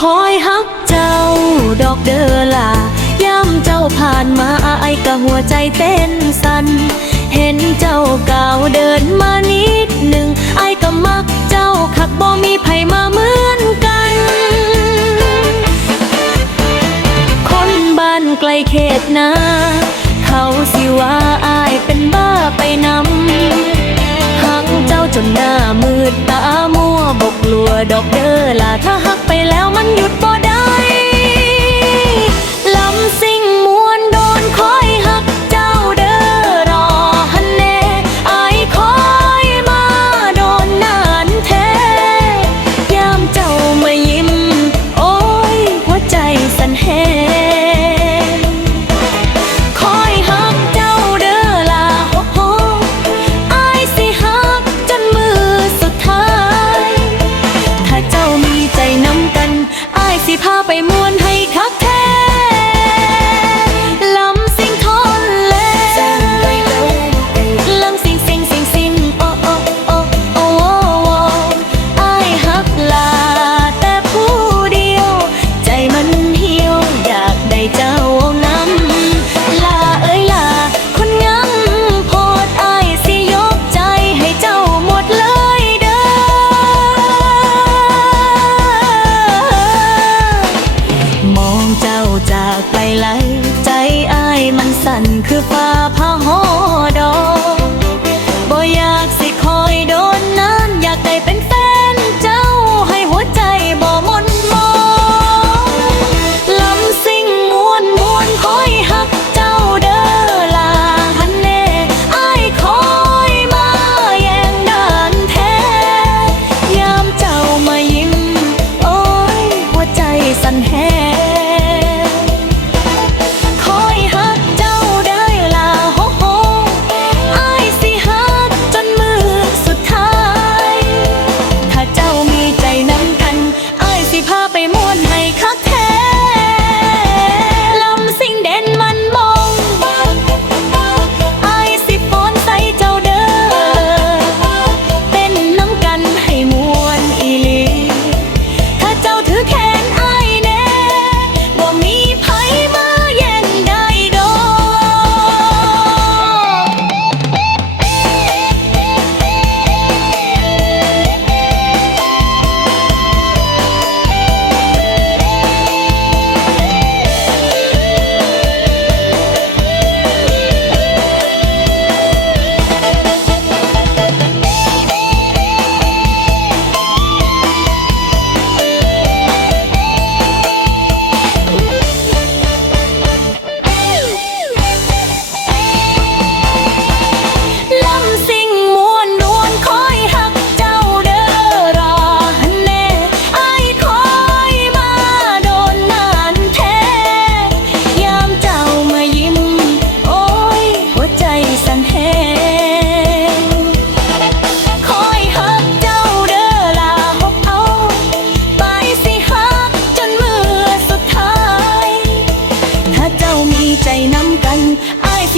คอยฮักเจ้า ดอกเดอล่ะย่ำเจ้าผ่านมาไอ้กะหัวใจเต้นสั่นเห็นเจ้าก้าวเดินมานิดหนึ่งไอ้กะมักเจ้าคักบ่มีไผมาเหมือนกัน คนบ้านไกลเขตนา เขาสิว่าอายเป็นบ้าไปนำหักเจ้าจนหน้ามืดตามัวบกลัวดอกเดอล่ะถ้าฮักไปแล้ว Good Everybody ั่นคือฟ้าพาห้อง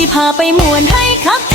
สิพาไปมวนให้คัก